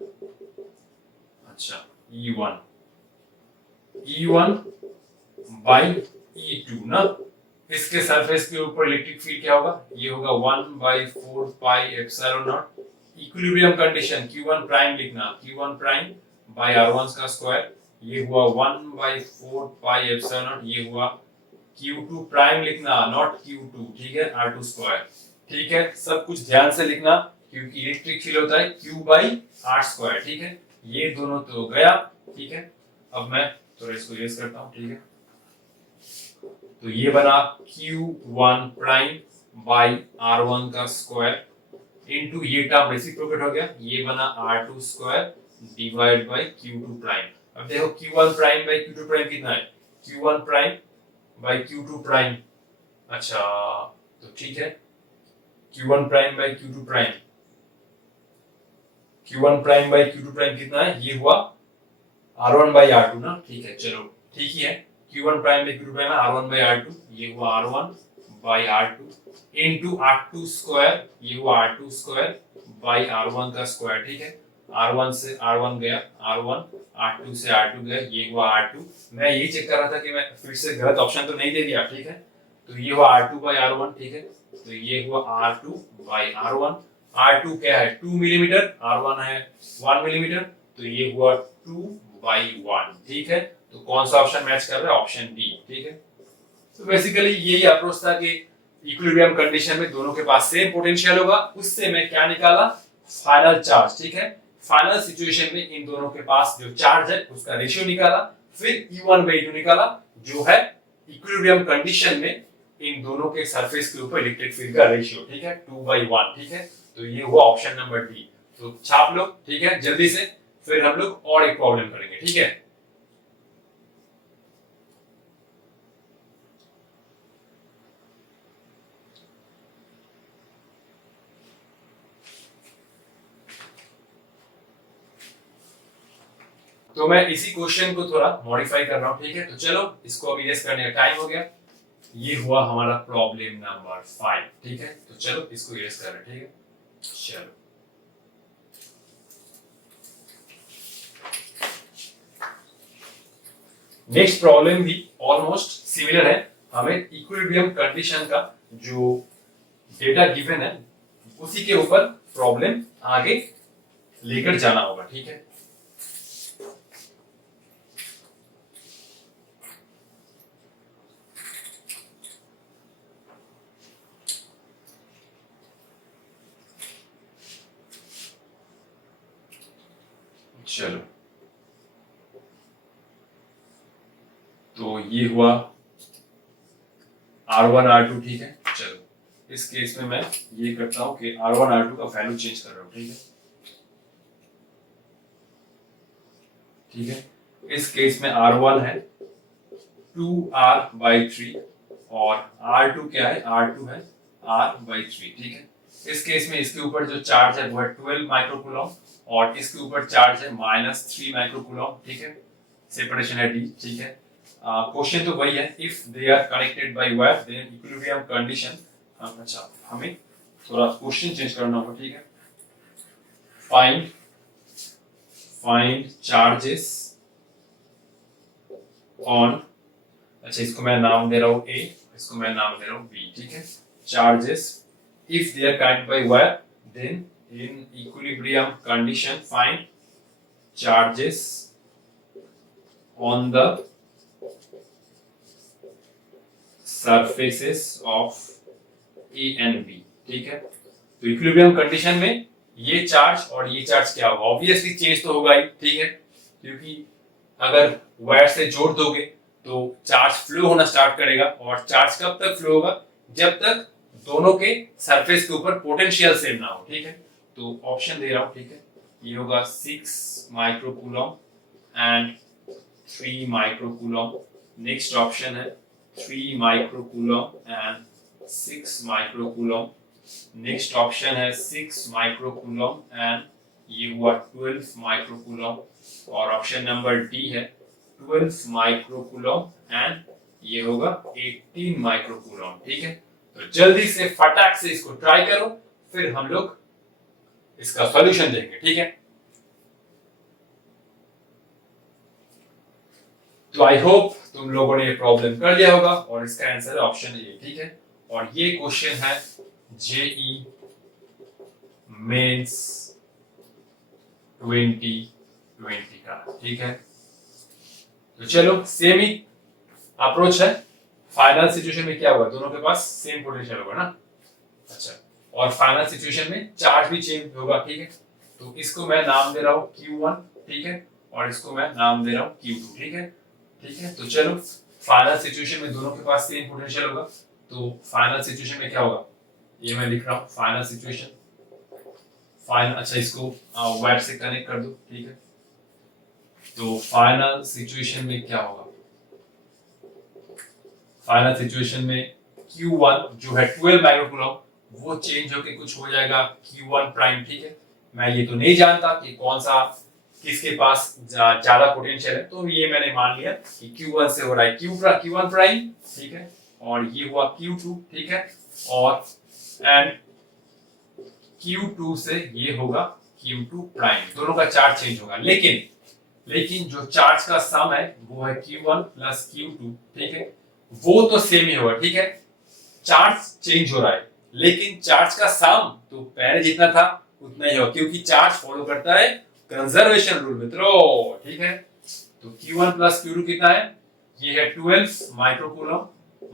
अच्छा E1 बाई E2 ना, इसके सरफेस के ऊपर इलेक्ट्रिक फील्ड क्या होगा, ये होगा 1/4 पाई epsilon not. Equilibrium condition Q1 prime लिखना, Q1 प्राइम बाय R1 का स्क्वायर, ये हुआ 1/4 पाई एप्सिलॉन नॉट, ये हुआ Q2 प्राइम लिखना, नॉट Q2, ठीक है, R2 स्क्वायर, ठीक है, सब कुछ ध्यान से लिखना क्योंकि इलेक्ट्रिक फील्ड होता है Q बाई R स्क्वायर, ठीक है, ये दोनों तो गया, ठीक है। अब मैं थोड़ा इसको इरेज करता हूँ, ठीक है, तो ये बना Q1 प्राइम बाई R1 का स्क्वायर इनटू ये टर्म रेसिप्रोकेट हो गया, ये बना R2 square divide by Q2 prime. अब देखो Q1 prime by Q2 prime कितना है, Q1 prime by Q2 prime, अच्छा तो ठीक है, Q1 prime by Q2 prime, Q1 prime by Q2 prime कितना है, ये हुआ R1 बाई R2 ना, ठीक है, चलो ठीक ही है, Q1 prime by Q2 prime है R1 बाई R2, ये हुआ R1 by R2 into R2 square, ये हुआ R2 स्क्वायर बाई R1 का स्क्वायर, ठीक है, R1 से R1 गया R1, R2 से R2 गया, ये हुआ R2। मैं यही चेक कर रहा था कि मैं फिर से गलत ऑप्शन तो नहीं दे दिया, ठीक है, तो ये हुआ R2 बाई R1, ठीक है, तो ये हुआ R2 बाई R1, R2 क्या है 2 मिलीमीटर, R1 है 1 मिलीमीटर, तो ये हुआ 2 बाई 1, ठीक है, तो कौन सा ऑप्शन मैच कर रहा है, ऑप्शन डी, ठीक है। तो बेसिकली यही अप्रोच था कि इक्विलिब्रियम कंडीशन में दोनों के पास सेम पोटेंशियल होगा, उससे मैं क्या निकाला, फाइनल चार्ज, ठीक है, फाइनल सिचुएशन में इन दोनों के पास जो चार्ज है उसका रेशियो निकाला, फिर E1/2 निकाला जो है इक्विलिब्रियम कंडीशन में इन दोनों के सरफेस के ऊपर इलेक्ट्रिक फील्ड का रेशियो, ठीक है, 2/1, ठीक है, तो ये हुआ ऑप्शन नंबर डी। तो छाप लो, ठीक है, जल्दी से, फिर हम लोग और एक प्रॉब्लम करेंगे, ठीक है। तो मैं इसी क्वेश्चन को थोड़ा मॉडिफाई कर रहा हूं, ठीक है, तो चलो इसको अभी इरेज करने का टाइम हो गया, ये हुआ हमारा प्रॉब्लम नंबर 5, ठीक है, तो चलो इसको इरेज कर रहे हैं, ठीक है, चलो नेक्स्ट प्रॉब्लम भी ऑलमोस्ट सिमिलर है, हमें इक्विलिब्रियम कंडीशन का जो डेटा गिवन है उसी के ऊपर प्रॉब्लम आगे लेकर जाना होगा, ठीक है। चलो तो ये हुआ R1 R2, ठीक है, चलो इस केस में मैं ये करता हूं कि R1 R2 का वैल्यू चेंज कर रहा हूं, ठीक है, ठीक है, इस केस में R1 है 2R/3 और R2 क्या है, R2 है R/3, ठीक है, इस केस में इसके ऊपर जो चार्ज है वो है 12 माइक्रोकूलम और इसके ऊपर चार्ज है -3 माइक्रोकूलम, ठीक है, सेपरेशन है D, ठीक है। क्वेश्चन तो वही है, if they are connected by wire then equilibrium condition, अच्छा हमें थोड़ा क्वेश्चन चेंज करना होगा, ठीक है, फाइंड चार्जेस ऑन, अच्छा इसको मैं नाम दे रहा हूँ A, इसको मैं नाम दे रहा हूँ B, ठीक है, charges if they are connected by wire then in equilibrium condition find charges on the surfaces of A and B, ठीक है, तो इक्विलिब्रियम कंडीशन में ये चार्ज और ये चार्ज क्या होगा, ऑब्वियसली चेंज तो होगा ही, ठीक है, क्योंकि अगर वायर से जोड़ दोगे तो चार्ज फ्लो होना स्टार्ट करेगा और चार्ज कब तक फ्लो होगा, जब तक दोनों के सरफेस के ऊपर पोटेंशियल सेम ना हो, ठीक है, तो ऑप्शन दे रहा हूं, ठीक है, ये होगा 6 microcoulomb and 3 microcoulomb, next option है 3 microcoulomb and 6 microcoulomb, next option है 6 माइक्रोकूलम एंड ये हुआ 12 माइक्रोकूलम और ऑप्शन नंबर डी है 12 माइक्रोकूलम एंड ये होगा 18 माइक्रोकूलम, ठीक है, तो जल्दी से फटाक से इसको ट्राई करो, फिर हम लोग इसका सॉल्यूशन देंगे, ठीक है। तो आई होप तुम लोगों ने ये प्रॉब्लम कर लिया होगा और इसका आंसर है ऑप्शन ए, ठीक है, और ये क्वेश्चन है जेई मेंस 2020 का, ठीक है, तो चलो सेम ही अप्रोच है, फाइनल सिचुएशन में क्या होगा, दोनों के पास सेम पोटेंशियल होगा ना। अच्छा, और फाइनल सिचुएशन में चार्ज भी चेंज होगा, ठीक है। तो इसको मैं नाम दे रहा हूँ Q1, ठीक है, और इसको मैं नाम दे रहा हूँ Q2, ठीक है। ठीक है, तो चलो फाइनल सिचुएशन में दोनों के पास सेम पोटेंशियल होगा, तो फाइनल सिचुएशन में क्या होगा, ये मैं लिख रहा हूँ फाइनल सिचुएशन। फाइनल, अच्छा इसको वायर से कनेक्ट कर दो, ठीक है। तो फाइनल सिचुएशन में क्या होगा, फाइनल सिचुएशन में Q1 जो है 12 माइक्रोकूलम, वो चेंज होके कुछ हो जाएगा Q1 प्राइम, ठीक है। मैं ये तो नहीं जानता कि कौन सा किसके पास ज्यादा पोटेंशियल है, तो ये मैंने मान लिया कि Q1 से हो रहा है Q1 प्राइम, ठीक है, और ये हुआ Q2, ठीक है, और एंड Q2 से ये होगा Q2 प्राइम, दोनों का चार्ज चेंज होगा, लेकिन जो चार्ज का सम है वो है Q1 प्लस Q2, ठीक है, वो तो सेम ही होगा, ठीक है। चार्ज चेंज हो रहा है, लेकिन चार्ज का सम तो पहले जितना था उतना ही होगा, क्योंकि चार्ज फॉलो करता है कंजर्वेशन रूल मित्रों, ठीक है। तो Q1 प्लस Q2 कितना है, ये है 12 माइक्रोकूलम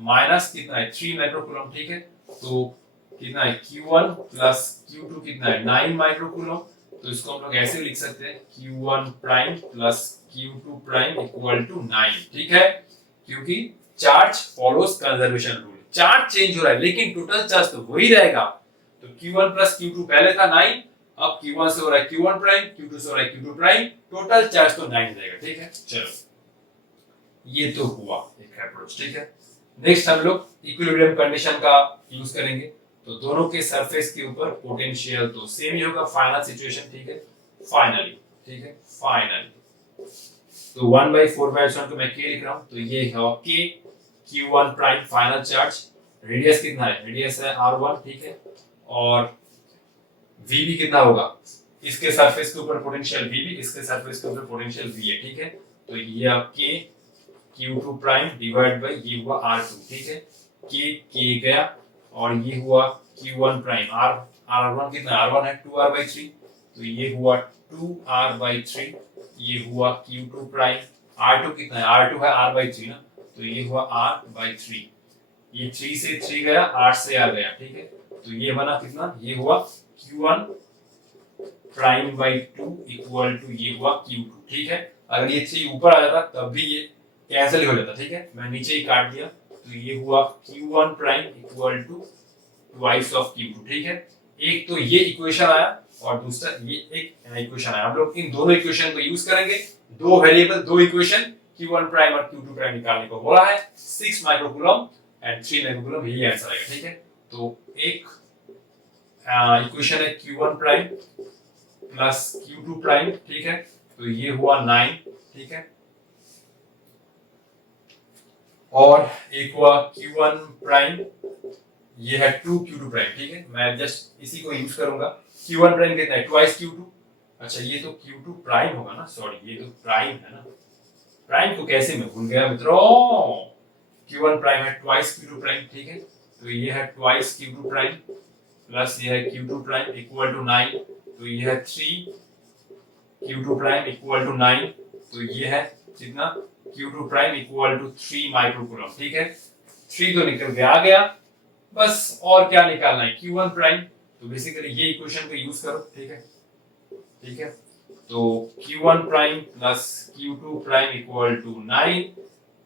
माइनस कितना है 3 माइक्रोकूलम, ठीक है। तो कितना है Q1 प्लस Q2 कितना है 9 माइक्रोकूलम, तो इसको हम लोग ऐसे लिख सकते हैं Q1 prime plus Q2 prime equal to 9, ठीक है, क्योंकि charge follows conservation rule, charge change हो रहा है लेकिन टोटल चार्ज तो वही रहेगा। तो Q1 प्लस Q2 पहले था 9, अब Q1 से हो रहा है Q1 प्राइम, Q2 से हो रहा है Q2 प्राइम, टोटल चार्ज तो 9 रहेगा, ठीक है। चलो ये तो हुआ एक अप्रोच, ठीक है। नेक्स्ट हम लोग इक्विलिब्रियम कंडीशन का यूज करेंगे, तो दोनों के सरफेस के ऊपर पोटेंशियल तो सेम ही होगा फाइनल सिचुएशन, ठीक है, फाइनली, ठीक है, फाइनली। तो 1/4 को मैं k लिख रहा हूं, तो ये है k Q1 prime final charge, radius कितना है, रेडियस है R1, ठीक है, और VB कितना होगा, इसके सरफेस के ऊपर पोटेंशियल VB, इसके सरफेस के ऊपर पोटेंशियल V है, ठीक है। तो ये आप k Q2 prime divide by ये हुआ R2, ठीक है, k गया, और ये हुआ Q1 प्राइम R1 कितना, R1 है 2R/3, तो ये हुआ 2R/3, ये हुआ Q2 प्राइम, R2 कितना है, R2 है R/3 ना, तो ये हुआ R/3, ये 3 से 3 गया, 8 से R गया, ठीक है। तो ये बना कितना, ये हुआ Q1 prime by 2 equal to ये हुआ Q2, ठीक है। अगर ये 3 ऊपर आ जाता तब भी ये कैंसिल हो जाता, ठीक है, मैं नीचे ही काट दिया, तो ये हुआ Q1 prime equal to twice of Q2, ठीक है। एक तो ये इक्वेशन आया और दूसरा ये एक इक्वेशन आया, हम लोग इन दोनों इक्वेशन को यूज करेंगे, दो वेरिएबल दो इक्वेशन Q1 प्राइम और Q2 प्राइम निकालने को बोला है, 6 माइक्रोकूलम एंड 3 माइक्रोकूलम, यही आंसर आएगा, ठीक है। तो एक इक्वेशन है Q1 prime plus Q2 prime, ठीक है, तो ये हुआ 9, ठीक है, और एक हुआ Q1 प्राइम, ये है 2 Q2 प्राइम, ठीक है, मैं जस्ट इसी को यूज करूंगा। Q1 प्राइम कितना है, ट्वाइस Q2, अच्छा ये तो Q2 प्राइम होगा ना, सॉरी ये तो प्राइम है ना, प्राइम को कैसे मैं भूल गया मित्रों, Q1 प्राइम है ट्वाइस Q2 प्राइम, ठीक है, तो ये है ट्वाइस Q2 प्राइम प्लस ये है Q2 प्राइम इक्वल टू 9, तो ये है 3 Q2 प्राइम इक्वल टू 9, तो ये है कितना, Q2 prime equal to 3 microcoulomb, ठीक है, 3 तो निकल के आ गया, बस और क्या निकालना है Q1 प्राइम, तो बेसिकली ये इक्वेशन को यूज करो, ठीक है, ठीक है। तो Q1 prime plus Q2 prime equal to 9,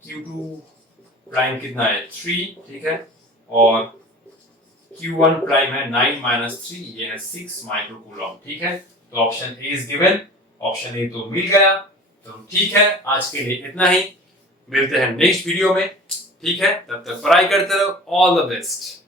Q2 prime कितना है 3, ठीक है, और Q1 प्राइम है 9 माइनस 3, ये है 6 माइक्रोकूलम, ठीक है। तो option A is given, option A तो मिल गया, तो ठीक है, आज के लिए इतना ही, मिलते हैं नेक्स्ट वीडियो में, ठीक है, तब तक पढ़ाई करते रहो, ऑल द बेस्ट।